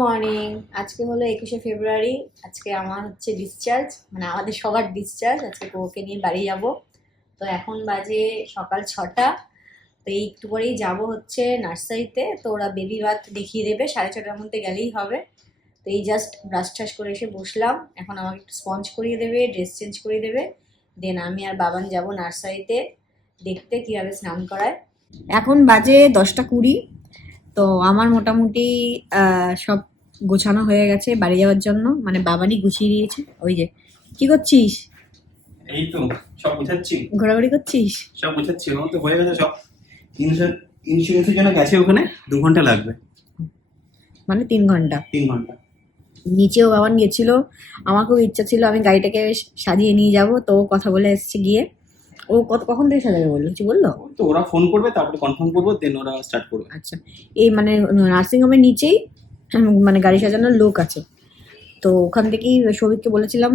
Morning. আজকে হলো 21শে ফেব্রুয়ারি। আজকে আমার হচ্ছে ডিসচার্জ, মানে আমাদের সবার ডিসচার্জ। আজকে ওকে নিয়ে বাড়ি যাব। তো এখন বাজে সকাল 6টা। তো এই একটু পরেই যাব হচ্ছে নার্সারিতে। তো ওরা বেবি বাথ দেখিয়ে দেবে, 6:30টার মধ্যে গেলেই হবে। তো এই জাস্ট ব্রাশ টাশ করে এসে বসলাম। এখন আমাকে একটু স্পঞ্জ করিয়ে দেবে, ড্রেস চেঞ্জ করিয়ে দেবে। দেন আমি আর বাবান যাব নার্সারিতে দেখতে কীভাবে স্নান করায়। এখন বাজে 10টা 20। তো আমার মোটামুটি সব গোছানো হয়ে গেছে বাড়ি যাওয়ার জন্য, মানে বাবানই গুছিয়ে দিয়েছে। ওই যে কি করছিস? এই তো সব বুঝাচ্ছি, ঘোরাঘুরি করছিস? সব বুঝাচ্ছি। আমার তো হয়ে গেছে সব। ইন্স্যুরেন্সের জন্য গেছে ওখানে 2 ঘন্টা লাগবে, মানে 3 ঘন্টা। 3 ঘন্টা। নিচেও বাবান গেছিল। আমার খুব ইচ্ছা ছিল আমি গাড়িটাকে সাজিয়ে নিয়ে যাব। তো ও কথা বলে এসছে গিয়ে। ও কখন থেকে সাজাবে বললো? কিছু বললো? তো ওরা ফোন করবে, তারপরে কনফার্ম করবো, দেন ওরা স্টার্ট করবে। আচ্ছা, এই মানে নার্সিংহোমের নিচেই মানে গাড়ি সাজানোর লোক আছে। তো ওখান থেকেই সৌভিককে বলেছিলাম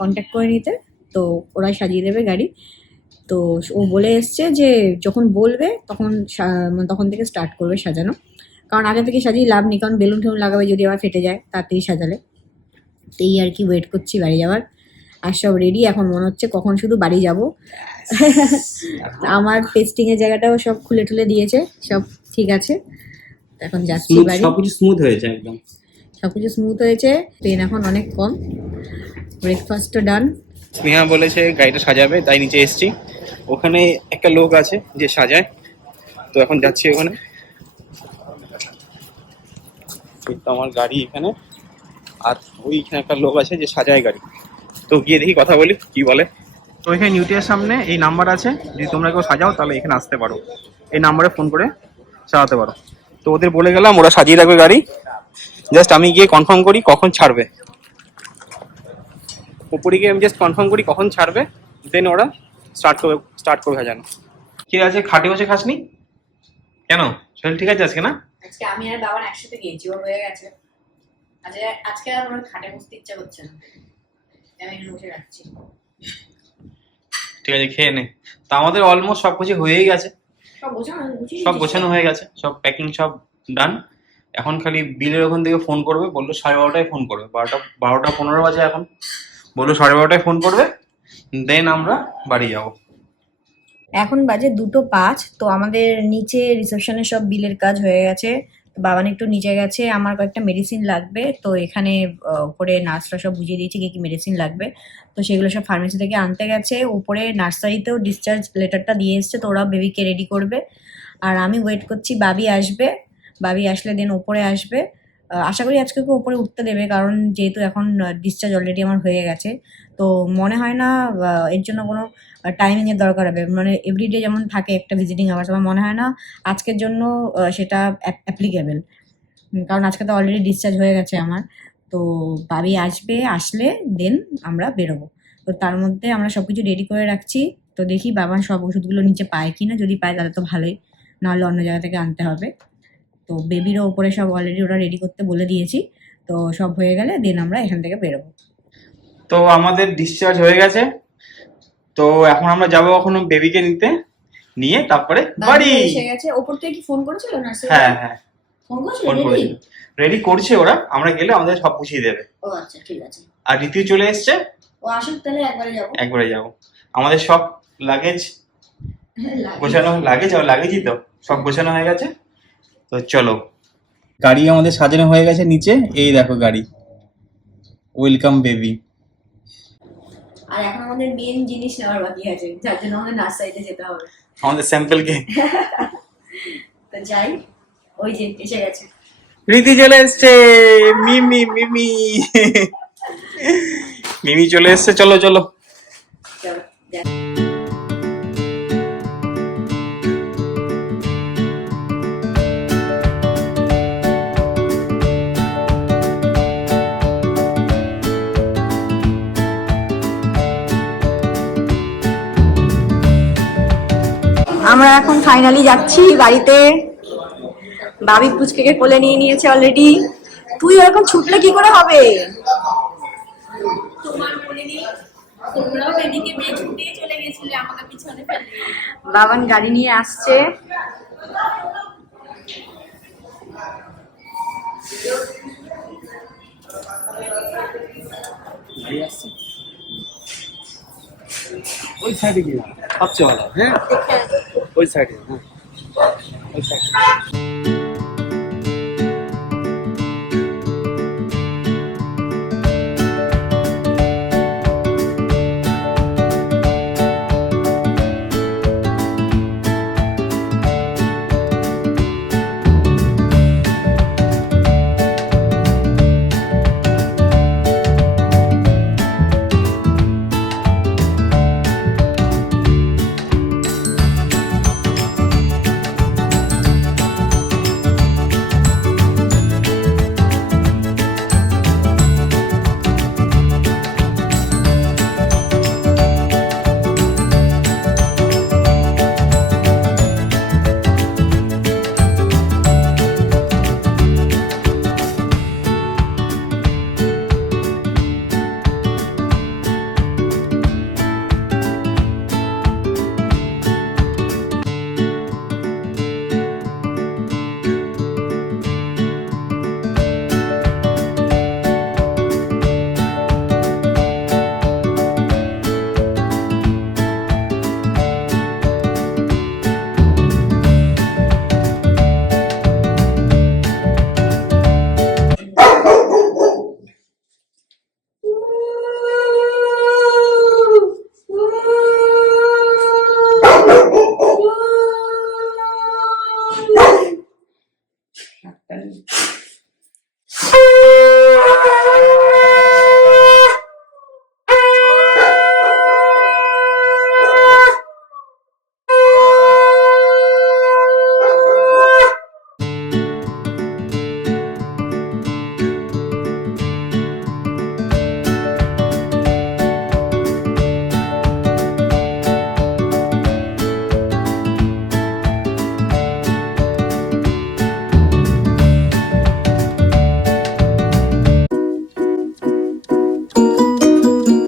কন্ট্যাক্ট করে নিতে। তো ওরাই সাজিয়ে দেবে গাড়ি। তো ও বলে এসছে যে যখন বলবে তখন তখন থেকে স্টার্ট করবে সাজানো। কারণ আগে থেকে সাজিয়ে লাভ নেই, কারণ বেলুন টেলুন লাগাবে, যদি আবার ফেটে যায় তাড়াতাড়ি সাজালে। তো এই আর কি, ওয়েট করছি বাড়ি যাওয়ার। আর সব রেডি। এখন মনে হচ্ছে কখন শুধু বাড়ি যাব। আমার টেস্টিংয়ের জায়গাটাও সব খুলে টুলে দিয়েছে, সব ঠিক আছে। এখন যাচ্ছি বাড়ি। সবকিছু স্মুথ হয়েছে একদম, সবকিছু স্মুথ হয়েছে। পেন এখন অনেক কম। ব্রেকফাস্টও ডান। স্নেহা বলেছে গাড়িটা সাজাবে, তাই নিচে এসেছি। ওখানে একটা লোক আছে যে সাজায়, তো এখন যাচ্ছি ওখানে। এই তো আমার গাড়ি এখানে, আর ওইখানে একটা লোক আছে যে সাজায় গাড়ি। তো গিয়ে দেখি, কথা বলি কি বলে। তো এখানে নিউটিয়ার সামনে এই নাম্বার আছে, যদি তোমরা কেউ সাজাও তাহলে এখানে আসতে পারো, এই নাম্বারে ফোন করে সাজাতে পারো। তো ওদের বলে গেলাম, ওরা সাজিয়ে রাখবে গাড়ি। জাস্ট আমি গিয়ে কনফার্ম করি কখন ছাড়বে, উপরে গিয়ে আমি জাস্ট কনফার্ম করি কখন ছাড়বে, দেন ওরা স্টার্ট করবে সাজানো। ঠিক আছে, খাটে বসে খাসনি কেন? শরীর ঠিক আছে আজকে? না, আজকে আমি আর বাবার একসাথে গেছি, ও হয়ে গেছে। আজকে আর আমার খাটে বসতে ইচ্ছা করছে না, আমি এখানে বসে রাখছি। ঠিক আছে, খেয়ে নে। তা আমাদের অলমোস্ট সব কিছু হয়েই গেছে, সব গোছানো হয়ে গেছে, সব প্যাকিং সব ডান। এখন খালি বিলের ওখান থেকে ফোন করবে, বললো 12:30টায় ফোন করবে। 12টা 15 বাজে এখন, বললো 12:30টায় ফোন করবে, দেন আমরা বাড়ি যাবো। এখন বাজে 2:05। তো আমাদের নিচে রিসেপশনের সব বিলের কাজ হয়ে গেছে। বাবান একটু নিচে গেছে, আমার কয়েকটা মেডিসিন লাগবে। তো এখানে উপরে নার্সরা সব বুঝিয়ে দিয়েছে কি কি মেডিসিন লাগবে। তো সেগুলো সব ফার্মেসি থেকে আনতে গেছে। উপরে নার্সারিতেও ডিসচার্জ লেটারটা দিয়ে এসছে, তো ওরা বেবিকে রেডি করবে। আর আমি ওয়েট করছি বাবি আসবে। বাবি আসলে দেন ওপরে আসবে। আশা করি আজকে ওকে ওপরে উঠতে দেবে, কারণ যেহেতু এখন ডিসচার্জ অলরেডি আমার হয়ে গেছে। তো মনে হয় না এর জন্য কোনো টাইমিংয়ের দরকার হবে। মানে এভরিডে যেমন থাকে একটা ভিজিটিং আওয়ার্স, আমার মনে হয় না আজকের জন্য সেটা অ্যাপ্লিকেবল। কারণ আজকে তো অলরেডি ডিসচার্জ হয়ে গেছে আমার। তো বাবি আসবে, আসলে দেন আমরা বেরোবো। তো তার মধ্যে আমরা সব কিছু রেডি করে রাখছি। তো দেখি বাবা সব ওষুধগুলো নিচে পায় কি না, যদি পায় তাহলে তো ভালোই, নাহলে অন্য জায়গা থেকে আনতে হবে। তো বেবিরও ওপরে সব অলরেডি ওরা রেডি করতে বলে দিয়েছি। তো সব হয়ে গেলে দেন আমরা এখান থেকে বেরোবো। তো আমাদের ডিসচার্জ হয়ে গেছে। তো এখন আমরা যাবো কখনো বেবিকে নিতে, নিয়ে তারপরে বাড়ি। এসে গেছে। ওপর থেকে কি ফোন করেছিল নার্সারি? হ্যাঁ হ্যাঁ, ফোন ফোন করেছিল, রেডি করছে ওরা। আমরা গেলে আমাদের সব বুঝিয়ে দেবে। ও আচ্ছা, ঠিক আছে। আর রীতি চলে এসছে, ও আসুক তাহলে একবারে যাবো। আমাদের সব লাগেজ গোছানো, লাগেজই তো সব গোছানো হয়ে গেছে। তো চলো, গাড়ি আমাদের সাজানো হয়ে গেছে নিচে। এই দেখো গাড়ি, ওয়েলকাম বেবি। আর এখন আমাদের মেন জিনিস নেওয়ার বাকি আছে, যার জন্য আমাদের নার্সারিতে যেতে হবে, আমাদের স্যাম্পল কে। তো যাই। ওই যে এসে গেছে, রীতি চলে এসছে। মিমি মিমি মিমি চলে এসছে। চলো চলো। আমরা এখন ফাইনালি যাচ্ছি বাড়িতে। বাবি পুচকে কোলে নিয়ে নিয়েছে অলরেডি। তুই এরকম ছুটলে কি করে হবে? বাবান গাড়ি নিয়ে আসছে। গাড়ি আসছে ওই সাইডে গিয়ে সবচেয়ে ভালো, হ্যাঁ ওই সাইডে, হ্যাঁ ওই সাইডে।